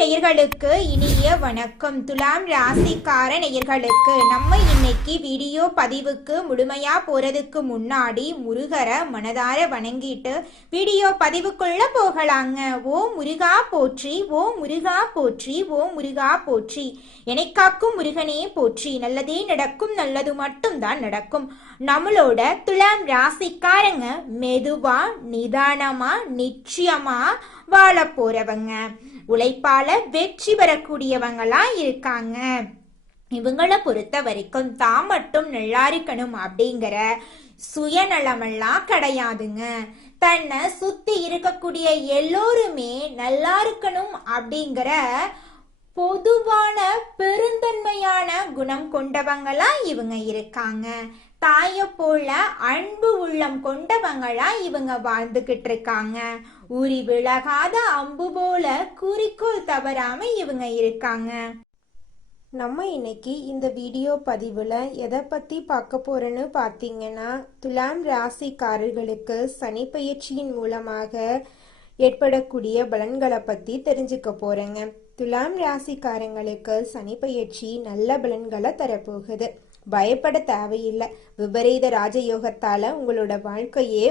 நேயர்களுக்கு இனிய வணக்கம். துலாம் ராசிக்கார நேயர்களுக்கு நம்ம இன்னைக்கு வீடியோ பதிவுக்கு முழுமையா போறதுக்கு முன்னாடி முருகரை மனதார வணங்கிட்டு வீடியோ பதிவுக்குள்ள போகலாங்க. ஓ முருகா போற்றி, ஓ முருகா போற்றி, ஓ முருகா போற்றி. என்னை காக்கும் முருகனே போற்றி. நல்லதே நடக்கும், நல்லது மட்டும் தான் நடக்கும். நம்மளோட துலாம் ராசிக்காரங்க மெதுவா நிதானமா நிச்சயமா வாழ போறவங்க, உழைப்பால வெற்றி பெறக்கூடியவங்களா இருக்காங்க. இவங்களை பொறுத்த வரைக்கும் தான் மட்டும் நல்லா இருக்கணும் அப்படிங்கிற சுயநலமெல்லாம் கிடையாதுங்க. தன்னை சுத்தி இருக்கக்கூடிய எல்லோருமே நல்லா இருக்கணும் அப்படிங்கிற பொதுவான பெருந்தன்மையான குணம் கொண்டவங்களா இவங்க இருக்காங்க. தாய போல அன்பு உள்ளம் கொண்டவங்களா இவங்க வாழ்ந்துகிட்டு இருக்காங்க. உரி விலகாத அம்பு போல குறிக்கோள் தவறாம இவங்க இருக்காங்க. நம்ம இன்னைக்கு இந்த வீடியோ பதிவுல எதை பத்தி பார்க்க போறோன்னு பார்த்தீங்கன்னா, துலாம் ராசிக்காரர்களுக்கு சனி பயிற்சியின் மூலமாக ஏற்படக்கூடிய பலன்களை பத்தி தெரிஞ்சுக்க போறேங்க. துலாம் ராசிக்காரங்களுக்கு சனி பயிற்சி நல்ல பலன்களை தரப்போகுது. பயப்பட தேவையில்லை. விபரீத ராஜயோகத்தால உங்களோட வாழ்க்கையே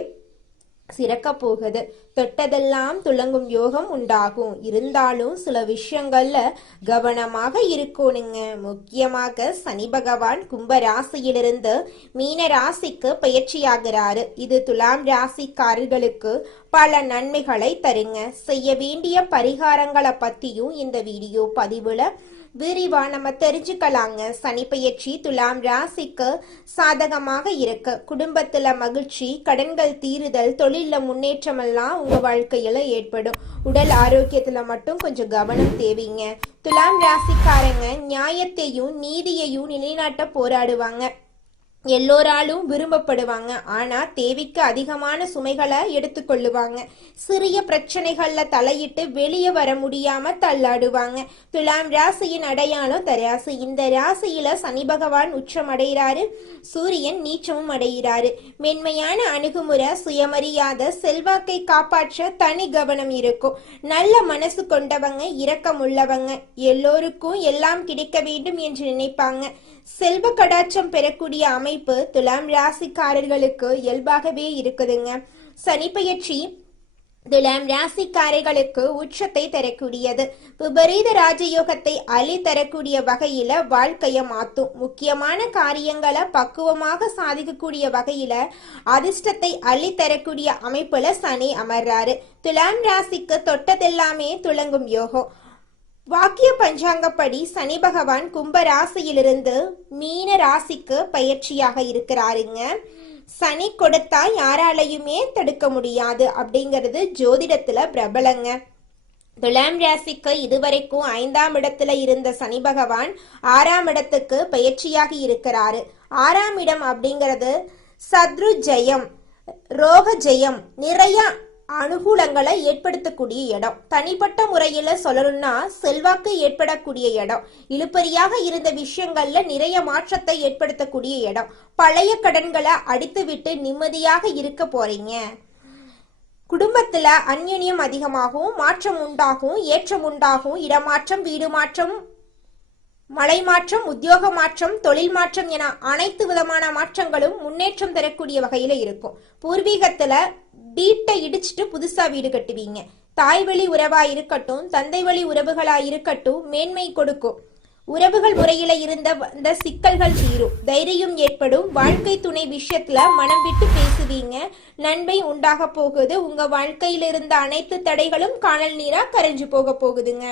சிறக்க போகுது. தொட்டதெல்லாம் துலங்கும் யோகம் உண்டாகும். இருந்தாலும் சில விஷயங்கள்ல கவனமாக இருக்கணுங்க. முக்கியமாக சனி பகவான் கும்ப ராசியிலிருந்து மீன ராசிக்கு பயிற்சியாகிறாரு. இது துலாம் ராசிக்காரர்களுக்கு பல நன்மைகளை தருங்க. செய்ய வேண்டிய பரிகாரங்களை பத்தியும் இந்த வீடியோ பதிவுல விரிவா நம்ம தெரிஞ்சுக்கலாங்க. சனி பயிற்சி துலாம் ராசிக்கு சாதகமாக இருக்கு. குடும்பத்துல மகிழ்ச்சி, கடன்கள் தீருதல், தொழில முன்னேற்றம் எல்லாம் உங்க வாழ்க்கையில ஏற்படும். உடல் ஆரோக்கியத்துல மட்டும் கொஞ்சம் கவனம் தேவைங்க. துலாம் ராசிக்காரங்க நியாயத்தையும் நீதியையும் நிலைநாட்ட போராடுவாங்க. எல்லோராலும் விரும்பப்படுவாங்க. ஆனா தேவைக்கு அதிகமான சுமைகளை எடுத்துக்கொள்ளுவாங்க. சிறிய பிரச்சனைகள்ல தலையிட்டு வெளியே வர முடியாம தள்ளாடுவாங்க. துலாம் ராசியின் அடையாளம் தராசு. இந்த ராசியில சனி பகவான் உச்சம் அடைகிறாரு, சூரியன் நீச்சமும் அடைகிறாரு. மென்மையான அணுகுமுறை, சுயமரியாதை, செல்வாக்கை காப்பாற்ற தனி கவனம் இருக்கும். நல்ல மனசு கொண்டவங்க, இரக்கம் உள்ளவங்க, எல்லோருக்கும் எல்லாம் கிடைக்க வேண்டும் என்று நினைப்பாங்க. செல்வ கடாட்சம் பெறக்கூடிய அமைப்பு துலாம் ராசிக்காரர்களுக்கு இயல்பாகவே இருக்குதுங்க. சனி பயிற்சி துலாம் ராசிக்காரர்களுக்கு உச்சத்தை தரக்கூடியது. விபரீத ராஜயோகத்தை அள்ளி தரக்கூடிய வகையில வாழ்க்கைய மாத்தும். முக்கியமான காரியங்களை பக்குவமாக சாதிக்கக்கூடிய வகையில அதிர்ஷ்டத்தை அள்ளி தரக்கூடிய அமைப்புல சனி அமர்றாரு. துலாம் ராசிக்கு தொட்டதெல்லாமே துலங்கும் யோகம். வாக்கிய பஞ்சாங்கப்படி சனி பகவான் கும்ப ராசியிலிருந்து மீன ராசிக்கு பயிற்சியாக இருக்கிறாருங்க. சனி கொடுத்தா யாராலையுமே தடுக்க முடியாது அப்படிங்கிறது ஜோதிடத்துல பிரபலங்க. துலாம் ராசிக்கு இதுவரைக்கும் 5ஆம் இடத்துல இருந்த சனி பகவான் 6ஆம் இடத்துக்கு பயிற்சியாக இருக்கிறாரு. 6ஆம் இடம் அப்படிங்கிறது சத்ரு ஜெயம், ரோக ஜெயம், நிறைய அனுகூலங்களை ஏற்படுத்தக்கூடிய இடம். தனிப்பட்ட முறையில சொல்லணும்னா செல்வாக்கு ஏற்படக்கூடிய இடம். இழுபறியாக இருந்த விஷயங்கள்ல நிறைய மாற்றத்தை ஏற்படுத்தக்கூடிய இடம். பழைய கடன்களை அடித்து விட்டு நிம்மதியாக இருக்க போறீங்க. குடும்பத்துல அந்யோன்யம் அதிகமாகும், மாற்றம் உண்டாகும், ஏற்றம் உண்டாகும். இடமாற்றம், வீடு மாற்றம், மலை மாற்றம், உத்தியோக மாற்றம், தொழில் மாற்றம் என அனைத்து விதமான மாற்றங்களும் முன்னேற்றம் தரக்கூடிய வகையில இருக்கும். பூர்வீகத்துல வீட்டை இடிச்சிட்டு புதுசா வீடு கட்டுவீங்க. தாய் வழி உறவா இருக்கட்டும், தந்தை வழி உறவுகளா இருக்கட்டும், மேன்மை கொடுக்கும். உறவுகள் முறையில இருந்த சிக்கல்கள் தீரும். தைரியம் ஏற்படும். வாழ்க்கை துணை விஷயத்துல மனம் விட்டு பேசுவீங்க. நன்மை உண்டாக போகுது. உங்க வாழ்க்கையில இருந்த அனைத்து தடைகளும் காணல் நீரா கரைஞ்சு போக போகுதுங்க.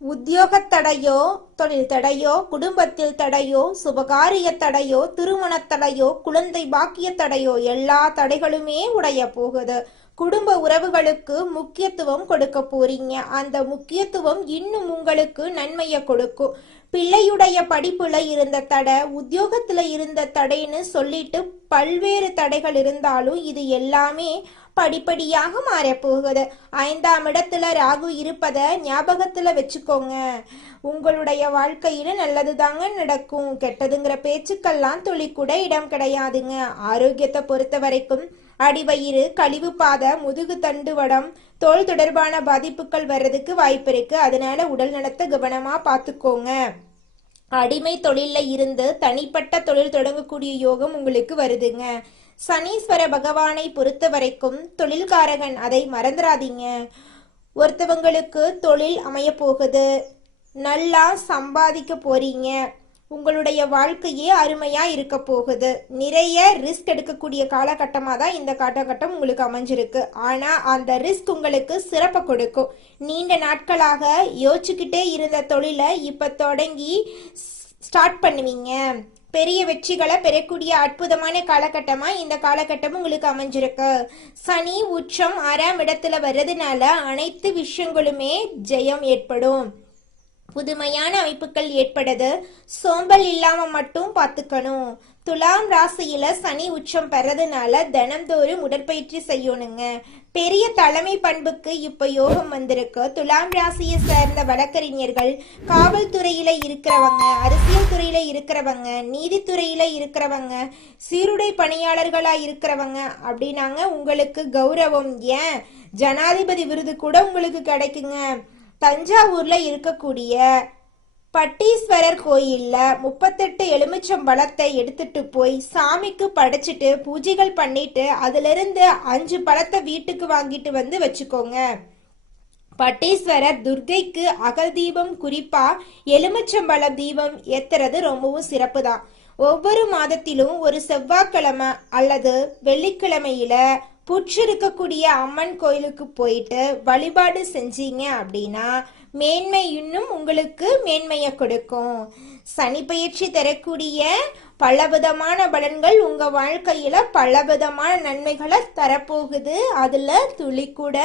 உத்தியோக தடையோ, தொழில் தடையோ, குடும்பத்தில் தடையோ, சுபகாரிய தடையோ, திருமண தடையோ, குழந்தை பாக்கிய தடையோ, எல்லா தடைகளுமே உடைய போகுது. குடும்ப உறவுகளுக்கு முக்கியத்துவம் கொடுக்க போறீங்க. அந்த முக்கியத்துவம் இன்னும் உங்களுக்கு நன்மையை கொடுக்கும். பிள்ளையுடைய படிப்புல இருந்த தடை, உத்தியோகத்துல இருந்த தடைன்னு சொல்லிட்டு பல்வேறு தடைகள் இருந்தாலும் இது எல்லாமே படிப்படியாக மாறப்போகுது. 5ஆம் இடத்துல ராகு இருப்பத ஞாபகத்துல வச்சுக்கோங்க. உங்களுடைய வாழ்க்கையில நல்லதுதாங்க நடக்கும். கெட்டதுங்கிற பேச்சுக்கெல்லாம் துளி கூட இடம் கிடையாதுங்க. ஆரோக்கியத்தை பொறுத்த வரைக்கும் அடிவயிறு, கழிவு பாதை, முதுகு தண்டுவடம், தோல் தொடர்பான பாதிப்புகள் வர்றதுக்கு வாய்ப்பு இருக்கு. அதனால உடல் நலத்தை கவனமா பார்த்துக்கோங்க. அடிமை தொழில்ல இருந்து தனிப்பட்ட தொழில் தொடங்கக்கூடிய யோகம் உங்களுக்கு வருதுங்க. சனீஸ்வர பகவானை பொறுத்த வரைக்கும் தொழில்காரகன், அதை மறந்துடாதீங்க. ஒருத்தவங்களுக்கு தொழில் அமைய போகுது, நல்லா சம்பாதிக்க போறீங்க, உங்களுடைய வாழ்க்கையே அருமையா இருக்க போகுது. நிறைய ரிஸ்க் எடுக்கக்கூடிய காலகட்டமாக தான் இந்த காலகட்டம் உங்களுக்கு அமைஞ்சிருக்கு. ஆனா அந்த ரிஸ்க் உங்களுக்கு சிறப்பை கொடுக்கும். நீண்ட நாட்களாக யோசிச்சுக்கிட்டே இருந்த தொழிலை இப்ப தொடங்கி ஸ்டார்ட் பண்ணுவீங்க. பெரிய வெற்றிகளை பெறக்கூடிய அற்புதமான காலகட்டமா இந்த காலகட்டம் உங்களுக்கு அமைஞ்சிருக்கு. சனி உச்சம் 6ஆம் இடத்துல வர்றதுனால அனைத்து விஷயங்களுமே ஜெயம் ஏற்படும். புதுமையான அமைப்புகள் ஏற்படுது. சோம்பல் இல்லாம மட்டும் பார்த்துக்கணும். துலாம் ராசியில சனி உச்சம் பெறதுனால தினம்தோறும் உடற்பயிற்சி செய்யணுங்க. பெரிய தலைமை பண்புக்கு இப்ப யோகம் வந்திருக்கு. துலாம் ராசியை சேர்ந்த வழக்கறிஞர்கள், காவல்துறையில இருக்கிறவங்க, அரசியல் துறையில இருக்கிறவங்க, நீதித்துறையில இருக்கிறவங்க, சீருடை பணியாளர்களா இருக்கிறவங்க அப்படின்னாங்க உங்களுக்கு கௌரவம், ஏன் ஜனாதிபதி விருது கூட உங்களுக்கு கிடைக்குங்க. தஞ்சாவூர்ல இருக்கக்கூடிய பட்டீஸ்வரர் கோயில்ல 38 எலுமிச்சம் பழத்தை எடுத்துட்டு போய் சாமிக்கு படைச்சிட்டு பூஜைகள் பண்ணிட்டு அதுல இருந்து 5 பழத்தை வீட்டுக்கு வாங்கிட்டு வந்து வச்சுக்கோங்க. பட்டீஸ்வரர் துர்க்கைக்கு அகல் தீபம், குறிப்பா எலுமிச்சம்பழ தீபம் ஏத்துறது ரொம்பவும் சிறப்பு தான். ஒவ்வொரு மாதத்திலும் ஒரு செவ்வாய்க்கிழமை அல்லது வெள்ளிக்கிழமையில புற்று இருக்கக்கூடிய அம்மன் கோயிலுக்கு போயிட்டு வழிபாடு செஞ்சீங்க அப்படின்னா மேன்மை இன்னும் உங்களுக்கு மேன்மையை கொடுக்கும். சனி பயிற்சி தரக்கூடிய பலவிதமான பலன்கள் உங்க வாழ்க்கையில பலவிதமான நன்மைகளை தரப்போகுது. அதுல துளி கூட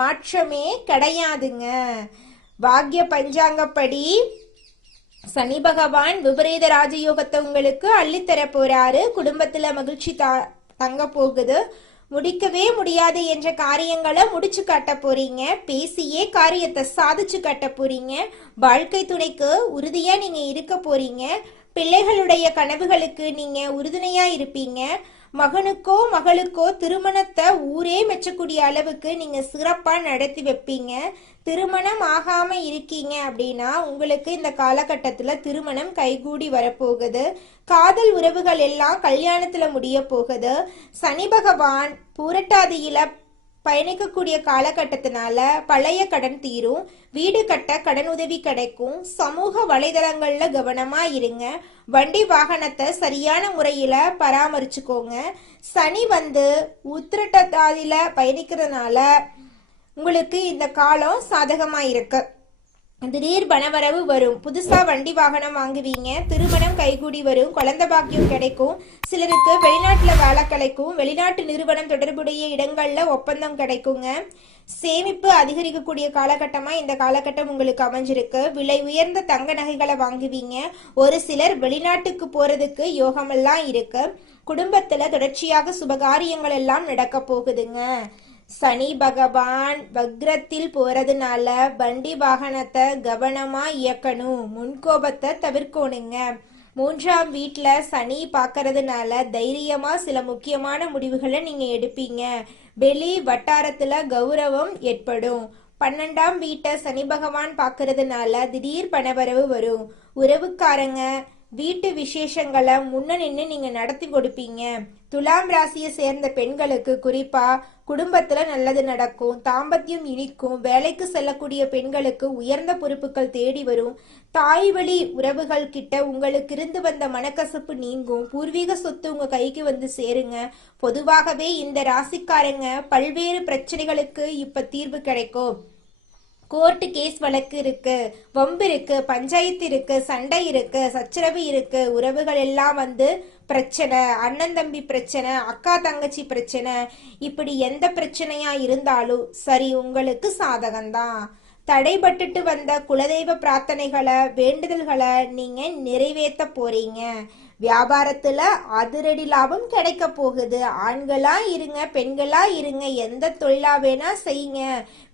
மாற்றமே கிடையாதுங்க. பாக்ய பஞ்சாங்கப்படி சனி பகவான் விபரீத ராஜயோகத்தை உங்களுக்கு அள்ளித்தர போறாரு. குடும்பத்துல மகிழ்ச்சி தங்க போகுது. முடிக்கவே முடியாது என்ற காரியங்களை முடிச்சு காட்ட போறீங்க. பேசியே காரியத்தை சாதிச்சு காட்ட போறீங்க. வாழ்க்கை துணைக்கு உறுதியா நீங்க இருக்க போறீங்க. பிள்ளைகளுடைய கனவுகளுக்கு நீங்க உறுதுணையா இருப்பீங்க. மகனுக்கோ மகளுக்கோ திருமணத்தை ஊரே மெச்சக்கூடிய அளவுக்கு நீங்க சிறப்பா நடத்தி வைப்பீங்க. திருமணம் ஆகாம இருக்கீங்க அப்படின்னா உங்களுக்கு இந்த காலகட்டத்துல திருமணம் கைகூடி வரப்போகுது. காதல் உறவுகள் எல்லாம் கல்யாணத்துல முடிய போகுது. சனி பகவான் பூரட்டாதியில பயணிக்கக்கூடிய காலகட்டத்தினால பழைய கடன் தீரும். வீடு கட்ட கடன் உதவி கிடைக்கும். சமூக வலைதளங்கள்ல கவனமா இருங்க. வண்டி வாகனத்தை சரியான முறையில பராமரிச்சுக்கோங்க. சனி உத்திரட்டாதியில பயணிக்கிறதுனால உங்களுக்கு இந்த காலம் சாதகமா இருக்கு. திடீர் பணவரவு வரும். புதுசா வண்டி வாகனம் வாங்குவீங்க. திருமணம் கைகூடி வரும். குழந்தை பாக்கியம் கிடைக்கும். சிலருக்கு வெளிநாட்டுல வேலை கிடைக்கும். வெளிநாட்டு நிறுவனம் தொடர்புடைய இடங்கள்ல ஒப்பந்தம் கிடைக்குங்க. சேமிப்பு அதிகரிக்கக்கூடிய காலகட்டமா இந்த காலகட்டம் உங்களுக்கு அமைஞ்சிருக்கு. விலை உயர்ந்த தங்க நகைகளை வாங்குவீங்க. ஒரு சிலர் வெளிநாட்டுக்கு போறதுக்கு யோகமெல்லாம் இருக்கு. குடும்பத்துல தொடர்ச்சியாக சுபகாரியங்கள் எல்லாம் நடக்க போகுதுங்க. சனி பகவான் வக்ரத்தில் போறதுனால வண்டி வாகனத்தை கவனமா இயக்கணும். முன்கோபத்தை தவிர்க்கணுங்க. 3ஆம் வீட்டுல சனி பார்க்கறதுனால தைரியமா சில முக்கியமான முடிவுகளை நீங்க எடுப்பீங்க. வெளி வட்டாரத்துல கௌரவம் ஏற்படும். 12ஆம் வீட்டை சனி பகவான் பார்க்கறதுனால திடீர் பணவரவு வரும். உறவுக்காரங்க வீட்டு விசேஷங்களை முன்ன நின்று நீங்க நடத்தி கொடுப்பீங்க. துலாம் ராசியை சேர்ந்த பெண்களுக்கு குறிப்பா குடும்பத்துல நல்லது நடக்கும். தாம்பத்தியம் இனிக்கும். வேலைக்கு செல்லக்கூடிய பெண்களுக்கு உயர்ந்த பொறுப்புகள் தேடி வரும். தாய் வழி உறவுகள் கிட்ட உங்களுக்கு இருந்து வந்த மனக்கசப்பு நீங்கும். பூர்வீக சொத்து உங்க கைக்கு வந்து சேருங்க. பொதுவாகவே இந்த ராசிக்காரங்க பல்வேறு பிரச்சனைகளுக்கு இப்ப தீர்வு கிடைக்கும். கோர்ட்டு கேஸ் வழக்கு இருக்கு, வம்பு இருக்கு, பஞ்சாயத்து இருக்கு, சண்டை இருக்கு, சச்சரவு இருக்கு, உறவுகள் எல்லாம் பிரச்சனை, அண்ணன் தம்பி பிரச்சனை, அக்கா தங்கச்சி பிரச்சனை, இப்படி எந்த பிரச்சனையா இருந்தாலும் சரி உங்களுக்கு சாதகம்தான். தடைபட்டுட்டு வந்த குலதெய்வ பிரார்த்தனைகளை வேண்டுதல்களை நீங்க நிறைவேற்ற போறீங்க. வியாபாரத்துல அதிரடி லாபம் கிடைக்க போகுது. ஆண்களா இருங்க, பெண்களா இருங்க, எந்த தொழிலா வேணா செய்யுங்க.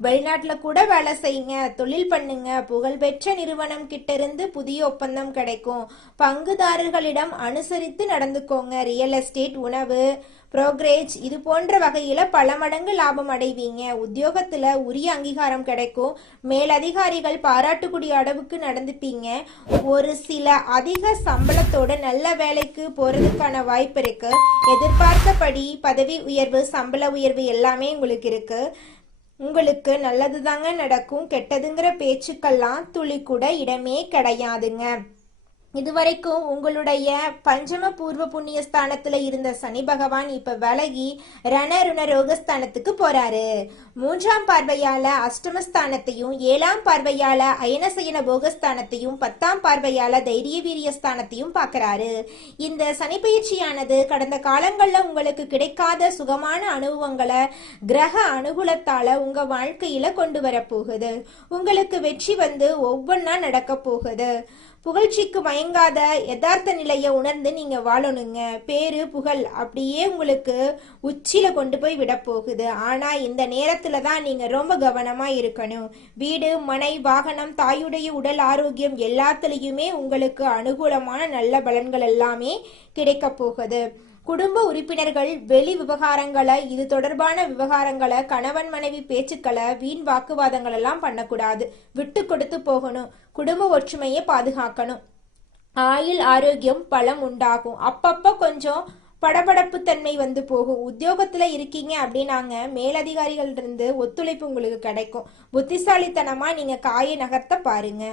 வெளிநாட்டுல கூட வேலை செய்யுங்க, தொழில் பண்ணுங்க. புகழ்பெற்ற நிறுவனம் கிட்ட இருந்து புதிய ஒப்பந்தம் கிடைக்கும். பங்குதாரர்களிடம் அனுசரித்து நடந்துக்கோங்க. ரியல் எஸ்டேட், உணவு, புரோக்கரேஜ் இது போன்ற வகையில பல மடங்கு லாபம் அடைவீங்க. உத்தியோகத்துல உரிய அங்கீகாரம் கிடைக்கும். மேலதிகாரிகள் பாராட்டக்கூடிய அளவுக்கு நடந்துப்பீங்க. ஒரு சில அதிக சம்பளத்தோட நல்ல வேலைக்கு போறதுக்கான வாய்ப்பு இருக்கு. எதிர்பார்த்தபடி பதவி உயர்வு, சம்பள உயர்வு எல்லாமே உங்களுக்கு இருக்கு. உங்களுக்கு நல்லது தாங்க நடக்கும். கெட்டதுங்கிற பேச்சுக்கெல்லாம் துளி கூட இடமே கிடையாதுங்க. இதுவரைக்கும் உங்களுடைய பஞ்சம பூர்வ புண்ணிய ஸ்தானத்துல இருந்த சனி பகவான் இப்ப விலகி ரணருண ரோகஸ்தானத்துக்கு போறாரு. 3ஆம் பார்வையால அஷ்டமஸ்தானத்தையும் 7ஆம் பார்வையால அயனசயன போகஸ்தானத்தையும் 10ஆம் பார்வையால தைரிய வீரிய ஸ்தானத்தையும் பார்க்கறாரு. இந்த சனி பயிற்சியானது கடந்த காலங்கள்ல உங்களுக்கு கிடைக்காத சுகமான அனுபவங்களை கிரக அனுகூலத்தால உங்க வாழ்க்கையில கொண்டு வர போகுது. உங்களுக்கு வெற்றி வந்து ஒவ்வொன்னா நடக்க போகுது. புகழ்ச்சிக்கு மயங்காத யதார்த்த நிலையை உணர்ந்து நீங்க வாழணுங்க. பேரு புகழ் அப்படியே உங்களுக்கு உச்சியில கொண்டு போய் விட போகுது. ஆனா இந்த நேரத்துல தான் நீங்க ரொம்ப கவனமா இருக்கணும். வீடு, மனை, வாகனம், தாயுடைய உடல் ஆரோக்கியம் எல்லாத்துலயுமே உங்களுக்கு அனுகூலமான நல்ல பலன்கள் எல்லாமே கிடைக்க போகுது. குடும்ப உறுப்பினர்கள் வெளி விவகாரங்களை, இது தொடர்பான விவகாரங்களை, கணவன் மனைவி பேச்சுக்களை, வீண் வாக்குவாதங்கள் எல்லாம் பண்ணக்கூடாது. விட்டு கொடுத்து போகணும். குடும்ப ஒற்றுமையை பாதுகாக்கணும். ஆயுள் ஆரோக்கியம் பலம் உண்டாகும். அப்பப்ப கொஞ்சம் படபடப்பு தன்மை வந்து போகும். உத்தியோகத்துல இருக்கீங்க அப்படின்னாங்க மேலதிகாரிகள் இருந்து ஒத்துழைப்பு உங்களுக்கு கிடைக்கும். புத்திசாலித்தனமா நீங்க காயை நகர்த்த பாருங்க.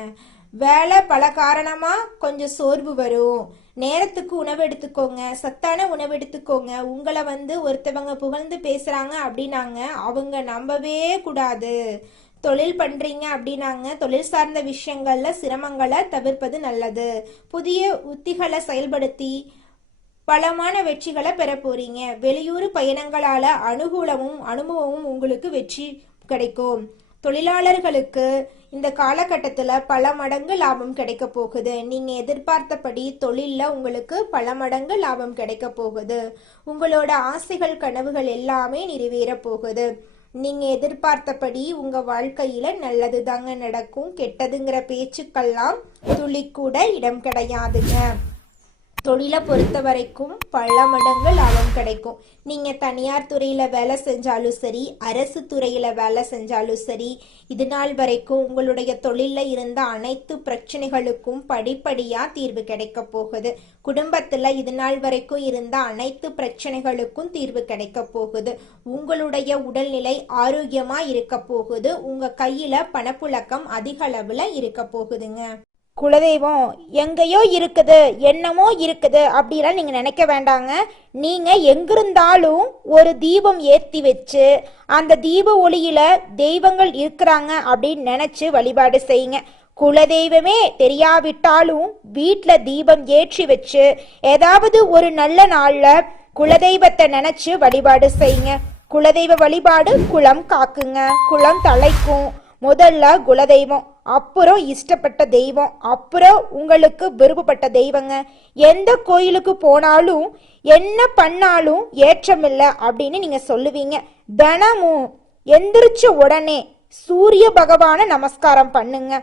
வேலை பல காரணமா கொஞ்சம் சோர்வு வரும். நேரத்துக்கு உணவு எடுத்துக்கோங்க. சத்தான உணவு எடுத்துக்கோங்க. உங்களை வந்து ஒருத்தவங்க புகழ்ந்து பேசுறாங்க அப்படின்னாங்க அவங்க நம்பவே கூடாது. தொழில் பண்றீங்க அப்படின்னாங்க தொழில் சார்ந்த விஷயங்கள்ல சிரமங்களை தவிர்ப்பது நல்லது. புதிய உத்திகளை செயல்படுத்தி பலமான வெற்றிகளை பெற போறீங்க. வெளியூர் பயணங்களால அனுகூலமும் அனுபவமும் உங்களுக்கு வெற்றி கிடைக்கும். தொழிலாளர்களுக்கு இந்த காலகட்டத்தில் பல மடங்கு லாபம் கிடைக்க போகுது. நீங்கள் எதிர்பார்த்தபடி தொழிலில் உங்களுக்கு பல மடங்கு லாபம் கிடைக்க போகுது. உங்களோட ஆசைகள், கனவுகள் எல்லாமே நிறைவேற போகுது. நீங்கள் எதிர்பார்த்தபடி உங்கள் வாழ்க்கையில் நல்லது தாங்க நடக்கும். கெட்டதுங்கிற பேச்சுக்கெல்லாம் துளி கூட இடம் கிடையாதுங்க. தொழிலை பொறுத்த வரைக்கும் பல மடங்கு லாபம் கிடைக்கும். நீங்கள் தனியார் துறையில் வேலை செஞ்சாலும் சரி, அரசு துறையில் வேலை செஞ்சாலும் சரி, இது நாள் வரைக்கும் உங்களுடைய தொழிலில் இருந்த அனைத்து பிரச்சனைகளுக்கும் படிப்படியாக தீர்வு கிடைக்க போகுது. குடும்பத்தில் இது நாள் வரைக்கும் இருந்த அனைத்து பிரச்சனைகளுக்கும் தீர்வு கிடைக்க போகுது. உங்களுடைய உடல்நிலை ஆரோக்கியமாக இருக்க போகுது. உங்கள் கையில் பணப்புழக்கம் அதிக அளவில் இருக்க போகுதுங்க. குலதெய்வம் எங்கேயோ இருக்குது, என்னமோ இருக்குது அப்படிலாம் நீங்கள் நினைக்க வேண்டாங்க. நீங்கள் எங்கிருந்தாலும் ஒரு தீபம் ஏற்றி வச்சு அந்த தீப ஒளியில தெய்வங்கள் இருக்கிறாங்க அப்படின்னு நினச்சி வழிபாடு செய்யுங்க. குலதெய்வமே தெரியாவிட்டாலும் வீட்டில் தீபம் ஏற்றி வச்சு ஏதாவது ஒரு நல்ல நாளில் குலதெய்வத்தை நினச்சி வழிபாடு செய்யுங்க. குலதெய்வ வழிபாடு குலம் காக்குங்க, குலம் தலைக்கும். முதல்ல குலதெய்வம், அப்புறம் இஷ்டப்பட்ட தெய்வம், அப்புறம் உங்களுக்கு விருப்பப்பட்ட தெய்வங்க. எந்த கோயிலுக்கு போனாலும் என்ன பண்ணாலும் ஏற்றமில்லை அப்படின்னு நீங்க சொல்லுவீங்க. தினமும் எந்திரிச்ச உடனே சூரிய பகவானை நமஸ்காரம் பண்ணுங்க.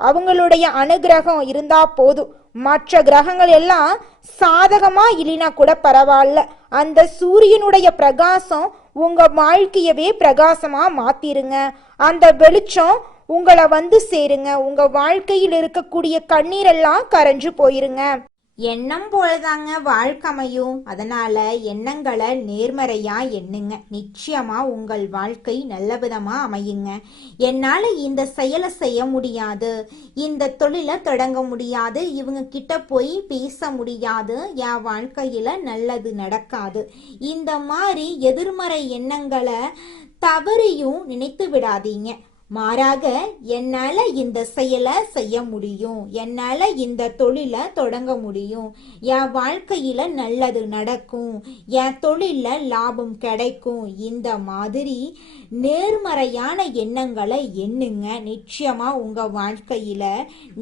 அவங்களுடைய அனுகிரகம் இருந்தா போதும். மற்ற கிரகங்கள் எல்லாம் சாதகமா இல்லைனா கூட பரவாயில்ல, அந்த சூரியனுடைய பிரகாசம் உங்க வாழ்க்கையவே பிரகாசமா மாத்திருங்க. அந்த வெளிச்சம் உங்களை வந்து சேருங்க. உங்க வாழ்க்கையில் இருக்கக்கூடிய கண்ணீரெல்லாம் கரைஞ்சு போயிருங்க. எண்ணம் போலதாங்க வாழ்க்கை அமையும். அதனால எண்ணங்களை நேர்மறையா எண்ணுங்க. நிச்சயமா உங்கள் வாழ்க்கை நல்ல விதமா அமையுங்க. என்னால இந்த செயலை செய்ய முடியாது, இந்த தொழிலை தொடங்க முடியாது, இவங்க கிட்ட போய் பேச முடியாது, என் வாழ்க்கையில நல்லது நடக்காது, இந்த மாதிரி எதிர்மறை எண்ணங்களை தவறியும் நினைத்து விடாதீங்க. மாறாக என்னால இந்த செயலை செய்ய முடியும், என்னால இந்த தொழிலை தொடங்க முடியும், என் வாழ்க்கையில நல்லது நடக்கும், என் தொழில லாபம் கிடைக்கும், இந்த மாதிரி நேர்மறையான எண்ணங்களை எண்ணுங்க. நிச்சயமா உங்க வாழ்க்கையில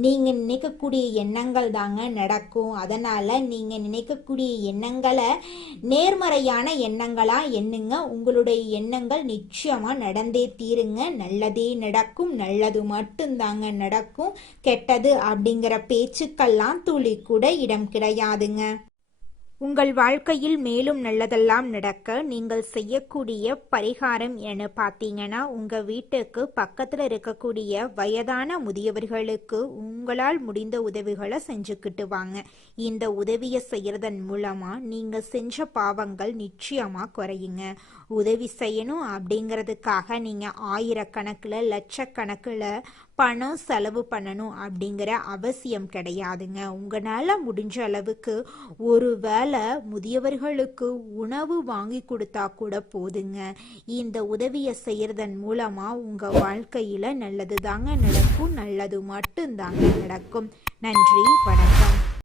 நீங்க நினைக்கக்கூடிய எண்ணங்கள் தாங்க நடக்கும். அதனால நீங்க நினைக்கக்கூடிய எண்ணங்களை நேர்மறையான எண்ணங்களா எண்ணுங்க. உங்களுடைய எண்ணங்கள் நிச்சயமா நடந்தே தீருங்க. நல்லதே நடக்கும், நல்லது மட்டும்தாங்க நடக்கும். கெட்டது அப்படிங்கிற பேச்சுக்கெல்லாம் துளி கூட இடம் கிடையாதுங்க. உங்கள் வாழ்க்கையில் மேலும் நல்லதெல்லாம் நடக்க நீங்கள் செய்யக்கூடிய பரிகாரம் என பார்த்தீங்கன்னா, உங்கள் வீட்டுக்கு பக்கத்தில் இருக்கக்கூடிய வயதான முதியவர்களுக்கு உங்களால் முடிந்த உதவிகளை செஞ்சுக்கிட்டு வாங்க. இந்த உதவியை செய்யறதன் மூலமாக நீங்கள் செஞ்ச பாவங்கள் நிச்சயமாக குறையுங்க. உதவி செய்யணும் அப்படிங்கிறதுக்காக நீங்கள் ஆயிரக்கணக்கில் லட்சக்கணக்கில் பணம் செலவு பண்ணணும் அப்படிங்கிற அவசியம் கிடையாதுங்க. உங்களால் முடிஞ்ச அளவுக்கு ஒரு வேளை முதியவர்களுக்கு உணவு வாங்கி கொடுத்தா கூட போதுங்க. இந்த உதவியை செய்யறதன் மூலமா உங்க வாழ்க்கையில நல்லது தாங்க நடக்கும், நல்லது மட்டும்தாங்க நடக்கும். நன்றி, வணக்கம்.